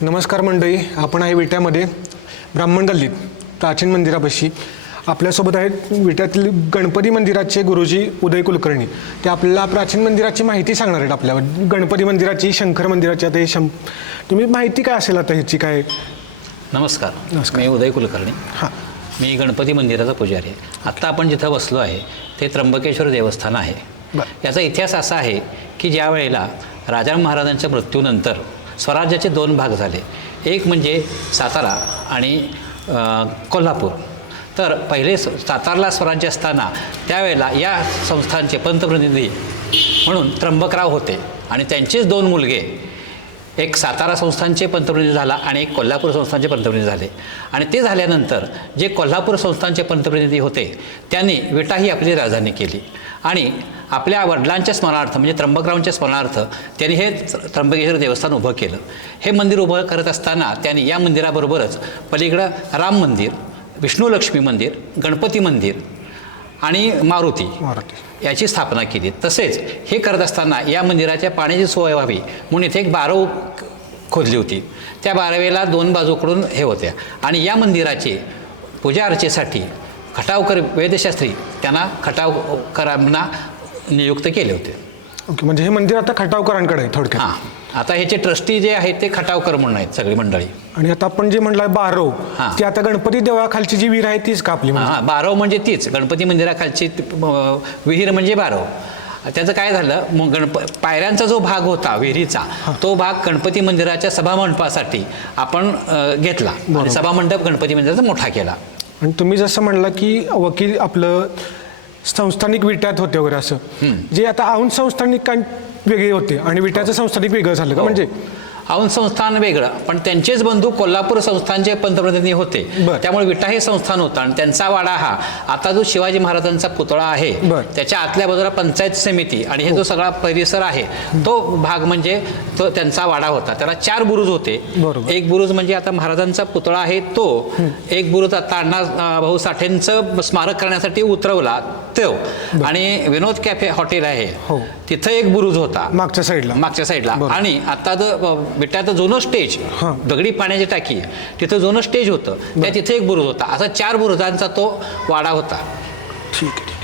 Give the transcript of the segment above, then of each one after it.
नमस्कार मंडळी, आपण आहे विट्यामध्ये ब्राह्मण गल्लीत प्राचीन मंदिरापाशी. आपल्यासोबत आहेत विट्यातील गणपती मंदिराचे गुरुजी उदय कुलकर्णी. ते आपल्याला प्राचीन मंदिराची माहिती सांगणार आहेत. आपल्याला गणपती मंदिराची, शंकर मंदिराची आता हे तुम्ही माहिती काय असेल आता ह्याची काय? नमस्कार. मी उदय कुलकर्णी. हां, मी गणपती मंदिराचा पुजारी आहे. आत्ता आपण जिथं बसलो आहे ते त्र्यंबकेश्वर देवस्थान आहे. याचा इतिहास असा आहे की ज्या वेळेला राजाराम महाराजांच्या मृत्यूनंतर स्वराज्याचे दोन भाग झाले. एक म्हणजे सातारा आणि कोल्हापूर. तर पहिले सातारला स्वराज्य असताना त्यावेळेला या संस्थांचे पंतप्रतिनिधी म्हणून त्र्यंबकराव होते आणि त्यांचेच दोन मुलगे, एक सातारा संस्थानचे पंतप्रतिनिधी झाला आणि एक कोल्हापूर संस्थानचे पंतप्रतिनिधी झाले. आणि ते झाल्यानंतर जे कोल्हापूर संस्थानचे पंतप्रतिनिधी होते त्यांनी विटा ही आपली राजधानी केली आणि आपल्या वडिलांच्या स्मरणार्थ म्हणजे त्र्यंबकरावांच्या स्मरणार्थ त्यांनी हे त्र्यंबकेश्वर देवस्थान उभं केलं. हे मंदिर उभं करत असताना त्यांनी या मंदिराबरोबरच पलीकडं राम मंदिर, विष्णू लक्ष्मी मंदिर, गणपती मंदिर आणि मारुती याची स्थापना केली. तसेच हे करत असताना या मंदिराच्या पाण्याची सोय व्हावी म्हणून इथे एक बारव खोदली होती. त्या बारवेला दोन बाजूकडून हे होत्या आणि या मंदिराचे पूजा अर्चेसाठी खटावकर वेदशास्त्री त्यांना खटावकरांना नियुक्त केले होते. ओके, म्हणजे हे मंदिर आता खटावकरांकडे आहे थोडक्यात. हां, आता ह्याचे ट्रस्टी जे आहेत ते खटावकर म्हणून आहेत सगळी मंडळी. आणि आता आपण जे म्हणलं बारव, ती आता गणपती देवळाखालची जी विहीर आहे तीच का आपली? हां, बारव म्हणजे तीच गणपती मंदिराखालची विहीर म्हणजे बारव. त्याचं काय झालं, मग पायऱ्यांचा जो भाग होता विहिरीचा तो भाग गणपती मंदिराच्या सभामंडपासाठी आपण घेतला आणि सभामंडप गणपती मंदिराचा मोठा केला. आणि तुम्ही जसं म्हणला की वकील आपलं संस्थानिक विट्यात होते वगैरे, असं जे आता औंध संस्थानिक वेगळे होते आणि विट्याचं संस्थानिक वेगळं झालं का? म्हणजे औंध संस्थान वेगळं, पण त्यांचेच बंधू कोल्हापूर संस्थानचे पंतप्रतिनिधी होते. त्यामुळे विटा हे संस्थान होतं आणि त्यांचा वाडा हा आता जो शिवाजी महाराजांचा पुतळा आहे त्याच्या आतल्या बाजूला पंचायत समिती आणि हे जो सगळा परिसर आहे तो भाग म्हणजे तो त्यांचा वाडा होता. त्याला 4 बुरुज होते. एक बुरुज म्हणजे आता महाराजांचा पुतळा आहे तो, एक बुरुज आता अण्णा भाऊ साठेंचं स्मारक करण्यासाठी उतरवला तो, आणि विनोद कॅफे हॉटेल आहे तिथं एक बुरुज होता मागच्या साईडला. आणि आता जो विट्याचं जुनं स्टेज, दगडी पाण्याची टाकी, तिथं जुनं स्टेज होतं त्या तिथे एक बुरुज होता. असा 4 बुरुजांचा तो वाडा होता. ठीक आहे.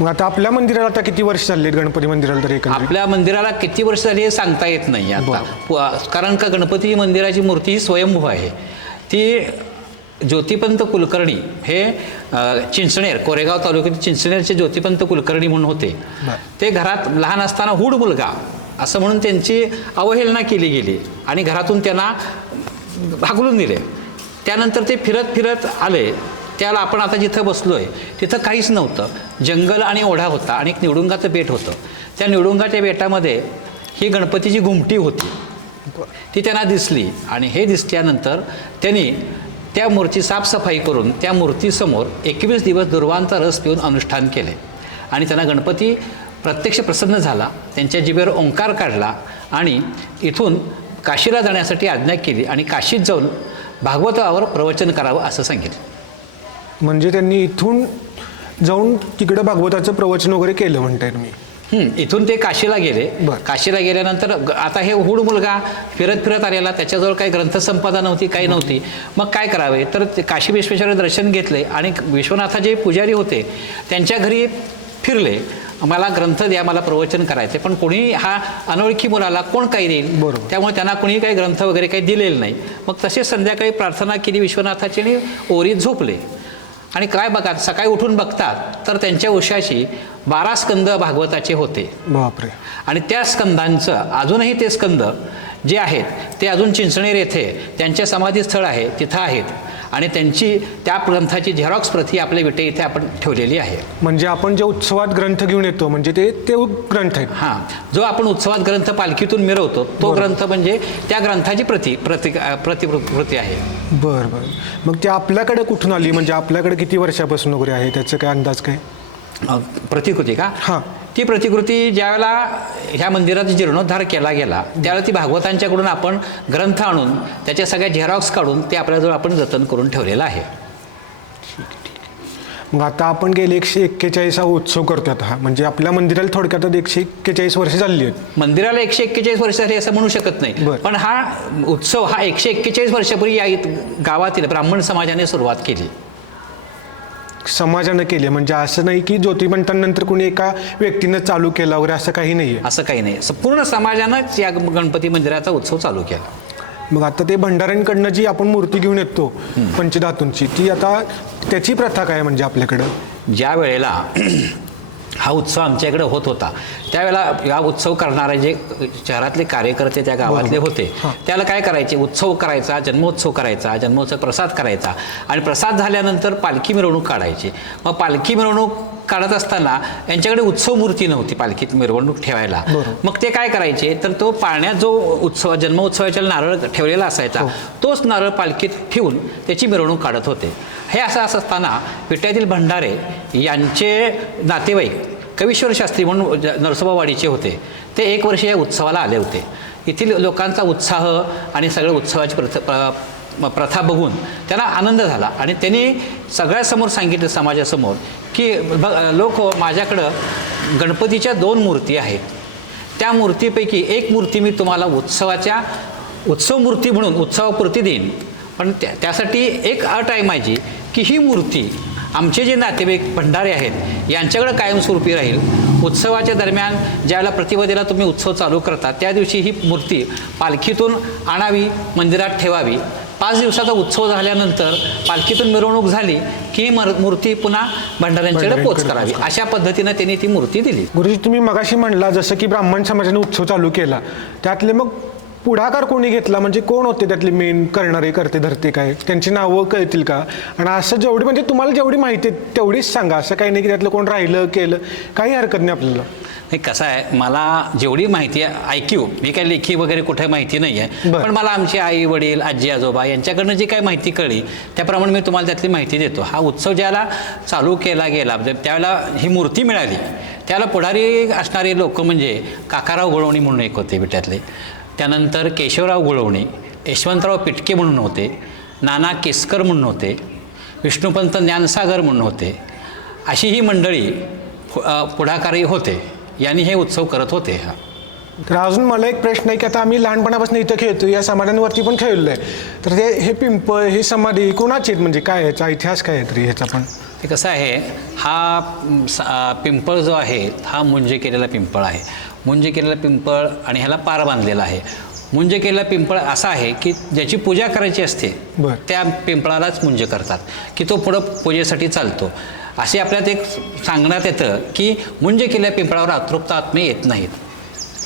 मग आता आपल्या मंदिराला आता किती वर्ष चालली गणपती मंदिराला? तरी आपल्या मंदिराला किती वर्ष झाली हे सांगता येत नाही आता, कारण का गणपती मंदिराची मूर्ती ही स्वयंभू आहे. ती ज्योतिपंत कुलकर्णी हे चिंचणेर, कोरेगाव तालुक्यातील चिंचणेरचे ज्योतिपंत कुलकर्णी म्हणून होते. ते घरात लहान असताना हुड मुलगा असं म्हणून त्यांची अवहेलना केली गेली आणि घरातून त्यांना भागलून दिले. त्यानंतर ते फिरत फिरत आले. त्याला आपण आता जिथं बसलो आहे तिथं काहीच नव्हतं, जंगल आणि ओढा होता आणि एक निवडुंगाचं बेट होतं. त्या निवडुंगाच्या बेटामध्ये ही गणपतीची घुमटी होती, ती त्यांना दिसली आणि हे दिसल्यानंतर त्यांनी त्या मूर्ती साफसफाई करून त्या मूर्तीसमोर 21 दिवस दुर्वांचा रस पिऊन अनुष्ठान केले आणि त्यांना गणपती प्रत्यक्ष प्रसन्न झाला. त्यांच्या जिभेवर ओंकार काढला आणि इथून काशीला जाण्यासाठी आज्ञा केली आणि काशीत जाऊन भागवतावर प्रवचन करावं असं सांगितलं. म्हणजे त्यांनी इथून जाऊन तिकडं भागवताचं प्रवचन वगैरे केलं म्हणताय तुम्ही? इथून ते काशीला गेले. काशीला गेल्यानंतर आता हे हुड मुलगा फिरत फिरत आलेला, त्याच्याजवळ काही ग्रंथसंपदा नव्हती, काही नव्हती. मग काय करावे, तर काशी विश्वेश्वर दर्शन घेतले आणि विश्वनाथाचे पुजारी होते त्यांच्या घरी फिरले. मला ग्रंथ द्या, मला प्रवचन करायचे. पण कोणी हा अनोळखी मुलाला कोण काही देईल, त्यामुळे त्यांना कोणी काही ग्रंथ वगैरे काही दिलेलं नाही. मग तसेच संध्याकाळी प्रार्थना केली विश्वनाथाची आणि ओरीत झोपले. आणि काय बघा, सकाळी उठून बघतात तर त्यांच्या उशाशी 12 स्कंद भागवताचे होते. बापरे. आणि त्या स्कंदांचं अजूनही ते स्कंद जे आहेत ते अजून चिंचणेर येथे त्यांच्या समाधीस्थळ आहे तिथं आहेत आणि त्यांची त्या ग्रंथाची झेरॉक्स प्रती आपल्या विटे इथे आपण ठेवलेली आहे. म्हणजे आपण जे उत्सवात ग्रंथ घेऊन येतो म्हणजे ते ग्रंथ आहेत. हां, जो आपण उत्सवात ग्रंथ पालखीतून मिरवतो तो ग्रंथ म्हणजे त्या ग्रंथाची प्रतिकृती आहे. बरं. मग ते आपल्याकडे कुठून आली, म्हणजे आपल्याकडे किती वर्षापासून वगैरे आहे, त्याचं काय अंदाज काय? प्रतिकृती का? हां, ती प्रतिकृती ज्यावेळेला ह्या मंदिराचा जीर्णोद्धार केला गेला त्यावेळेला ती भागवतांच्याकडून आपण ग्रंथ आणून त्याच्या सगळ्या झेरॉक्स काढून ते आपल्याजवळ आपण जतन करून ठेवलेलं आहे. मग आता आपण गेले 141 उत्सव करतो आता हा, म्हणजे आपल्या मंदिराला थोडक्यात 141 वर्ष झाली आहेत. मंदिराला 141 वर्ष झाली असं म्हणू शकत नाही, बरं. पण हा उत्सव हा 141 वर्षापूर्वी या गावातील ब्राह्मण समाजाने सुरुवात केली. समाजानं केले, म्हणजे असं नाही की ज्योतिबंतांनंतर कुणी एका व्यक्तीनं चालू केला वगैरे असं काही नाही आहे. असं काही नाही, संपूर्ण समाजानंच या गणपती मंदिराचा उत्सव चालू केला. मग आता ते भंडाऱ्यांकडनं जी आपण मूर्ती घेऊन येतो पंचधातूंची, ती आता त्याची प्रथा काय म्हणजे आपल्याकडं? ज्या वेळेला हा उत्सव आमच्या इकडे होत होता त्यावेळेला हा उत्सव करणारे जे शहरातले कार्यकर्ते त्या गावातले होते त्याला काय करायचे, उत्सव करायचा, जन्मोत्सव करायचा, जन्मोत्सव प्रसाद करायचा आणि प्रसाद झाल्यानंतर पालखी मिरवणूक काढायची. मग पालखी मिरवणूक काढत असताना यांच्याकडे उत्सव मूर्ती नव्हती पालखीत मिरवणूक ठेवायला. मग ते काय करायचे तर तो पाळण्यात जो उत्सव जन्मोत्सवाच्या नारळ ठेवलेला असायचा तोच नारळ पालखीत ठेवून त्याची मिरवणूक काढत होते. हे असं असताना विट्यातील भंडारे यांचे नातेवाईक कवीश्वर शास्त्री म्हणून नरसोबावाडीचे होते, ते 1 वर्ष या उत्सवाला आले होते. येथील लोकांचा उत्साह आणि सगळं उत्सवाची प्रथा बघून त्यांना आनंद झाला आणि त्यांनी सगळ्यासमोर सांगितलं समाजासमोर की लोक माझ्याकडं गणपतीच्या 2 मूर्ती आहेत, त्या मूर्तीपैकी एक मूर्ती मी तुम्हाला उत्सव मूर्ती म्हणून उत्सवापुरती देईन, पण त्यासाठी एक अट आहे माझी की ही मूर्ती आमचे जे नातेवाईक भंडारे आहेत यांच्याकडे कायमस्वरूपी राहील. उत्सवाच्या दरम्यान ज्यावेळेला प्रतिपदेला तुम्ही उत्सव चालू करता त्या दिवशी ही मूर्ती पालखीतून आणावी, मंदिरात ठेवावी. 5 दिवसाचा उत्सव झाल्यानंतर पालखीतून मिरवणूक झाली की मूर्ती पुन्हा भंडाऱ्यांच्याकडे पोच करावी. अशा पद्धतीनं त्यांनी ती मूर्ती दिली. गुरुजी, तुम्ही मगाशी म्हणला जसं की ब्राह्मण समाजाने उत्सव चालू केला, त्यातले मग पुढाकार कोणी घेतला, म्हणजे कोण होते त्यातले मेन करणारे, करते धरते, काय त्यांची नावं कळतील का? आणि असं जेवढी म्हणजे तुम्हाला जेवढी माहिती आहे तेवढीच सांगा, असं काही नाही की त्यातलं कोण राहिलं केलं, काही हरकत नाही आपल्याला. नाही, कसं आहे, मला जेवढी माहिती आहे ऐकीव, मी काही लेखी वगैरे कुठे माहिती नाही आहे, पण मला आमचे आई वडील आजी आजोबा यांच्याकडनं जी काही माहिती कळली त्याप्रमाणे मी तुम्हाला त्यातली माहिती देतो. हा उत्सव ज्याला चालू केला गेला त्यावेळेला ही मूर्ती मिळाली त्याला पुढारी असणारे लोक म्हणजे काकाराव गुळवणी म्हणून एक होते विट्यातले, त्यानंतर केशवराव गुळवणी, यशवंतराव पिटके म्हणून होते, नाना केसकर म्हणून होते, विष्णुपंत ज्ञानसागर म्हणून होते. अशी ही मंडळी पुढाकारी होते, यांनी हे उत्सव करत होते. तर अजून मला एक प्रश्न आहे की आता आम्ही लहानपणापासून इथं खेळतो, या समाधानवरती पण खेळलो आहे, तर हे पिंपळ, ही समाधी कोणाची आहेत, म्हणजे काय याचा इतिहास काय आहे तरी ह्याचा पण? ते कसं आहे, हा पिंपळ जो आहे हा मुंजे केलेला पिंपळ आहे. मुंजे केलेला पिंपळ आणि ह्याला पार बांधलेला आहे. मुंजे केलेला पिंपळ असा आहे की ज्याची पूजा करायची असते त्या पिंपळालाच मुंजे करतात की तो पुढं पूजेसाठी चालतो. असे आपल्यात एक सांगण्यात येतं की मुंजे केलेल्या पिंपळावर अतृप्त आत्मे येत नाहीत,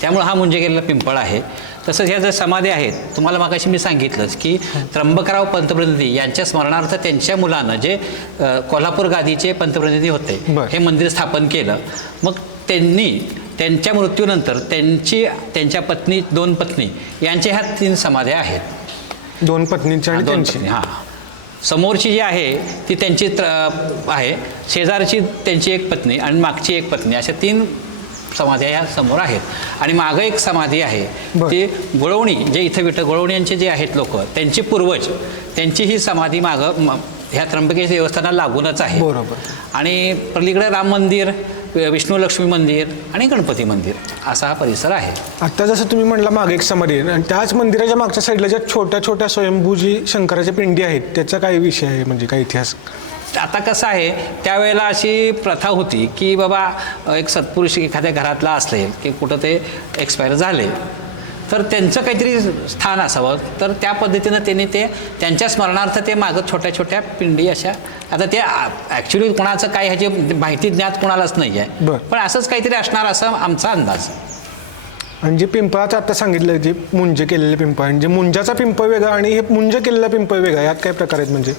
त्यामुळे हा मुंजे केलेला पिंपळ आहे. तसंच ह्या ज्या समाधी आहेत तुम्हाला मागाशी मी सांगितलंच की त्र्यंबकराव पंतप्रतिनिधी यांच्या स्मरणार्थ त्यांच्या मुलानं जे कोल्हापूर गादीचे पंतप्रतिनिधी होते हे मंदिर स्थापन केलं. मग त्यांनी त्यांच्या मृत्यूनंतर त्यांच्या पत्नी, 2 पत्नी यांच्या ह्या 3 समाध्या आहेत. 2 पत्नींच्या आणि त्यांची? हां, समोरची जी आहे ती त्यांची आहे, शेजारची त्यांची एक पत्नी आणि मागची एक पत्नी, अशा 3 समाध्या ह्या समोर आहेत. आणि मागं एक समाधी आहे ती गुळवणी, जे इथं गुळवणी यांचे जे आहेत लोक त्यांचे पूर्वज, त्यांची ही समाधी मागं ह्या त्र्यंबकेश्वर देवस्थानाला लागूनच आहे. बरोबर. आणि पलीकडे राम मंदिर, विष्णू लक्ष्मी मंदिर आणि गणपती मंदिर असा हा परिसर आहे. आता जसं तुम्ही म्हणला मागे एक समाधी आहे आणि त्याच मंदिराच्या मागच्या साईडला ज्या छोट्या छोट्या स्वयंभू जी शंकराच्या पिंडी आहेत त्याचा काय विषय आहे, म्हणजे काय इतिहास? आता कसं आहे, त्यावेळेला अशी प्रथा होती की बाबा एक सत्पुरुष एखाद्या घरातला असले की कुठं ते एक्सपायर झाले तर त्यांचं काहीतरी स्थान असावं, तर त्या पद्धतीनं त्यांनी ते त्यांच्या स्मरणार्थ ते मागं छोट्या छोट्या पिंडी अशा, आता ते ॲक्च्युली कोणाचं काय ह्याची माहिती ज्ञात कोणालाच नाही आहे, पण असंच काहीतरी असणार असा आमचा अंदाज. आणि जे पिंपळाचं आता सांगितलं, जे मुंज केलेलं पिंपळ, म्हणजे मुंजाचा पिंपळ वेगळा आणि हे मुंज केलेला पिंपळ वेगळा, यात काय प्रकार आहेत? म्हणजे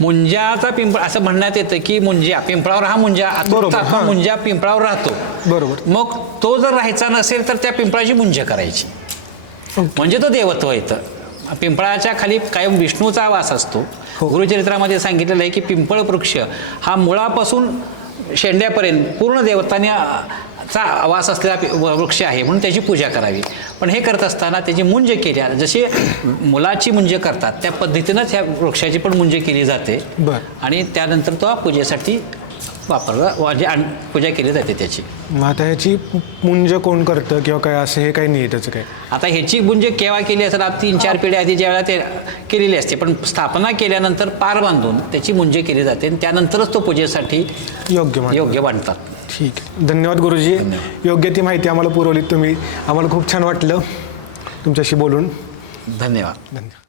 मुंजाचा पिंपळ असं म्हणण्यात येतं की मुंजा पिंपळावर, हा मुंजा मुंजा पिंपळावर राहतो. बरोबर. मग तो जर राहायचा नसेल तर त्या पिंपळाची मुंज करायची, म्हणजे तो देवत्व येतं. पिंपळाच्या खाली कायम विष्णूचा वास असतो. गुरुचरित्रामध्ये सांगितलेलं आहे की पिंपळ वृक्ष हा मुळापासून शेंड्यापर्यंत पूर्ण देवतांचा वास असलेला वृक्ष आहे, म्हणून त्याची पूजा करावी. पण हे करत असताना त्याची मुंज केली, जशी मुलाची मुंज करतात त्या पद्धतीनंच ह्या वृक्षाची पण मुंज केली जाते आणि त्यानंतर तो पूजेसाठी वापरला म्हणजे पूजा केली जाते त्याची. मग आता ह्याची मुंज कोण करतं किंवा काय असं हे काही नाही आहे त्याचं काय? आता ह्याची गुंज केव्हा केली असेल, आता 3-4 पिढ्या आधी ज्यावेळेला ते केलेली असते, पण स्थापना केल्यानंतर पार बांधून त्याची मुंज केली जाते आणि त्यानंतरच तो पूजेसाठी योग्य बांधतात. ठीक आहे, धन्यवाद गुरुजी. योग्य ती माहिती आम्हाला पुरवली तुम्ही. आम्हाला खूप छान वाटलं तुमच्याशी बोलून. धन्यवाद.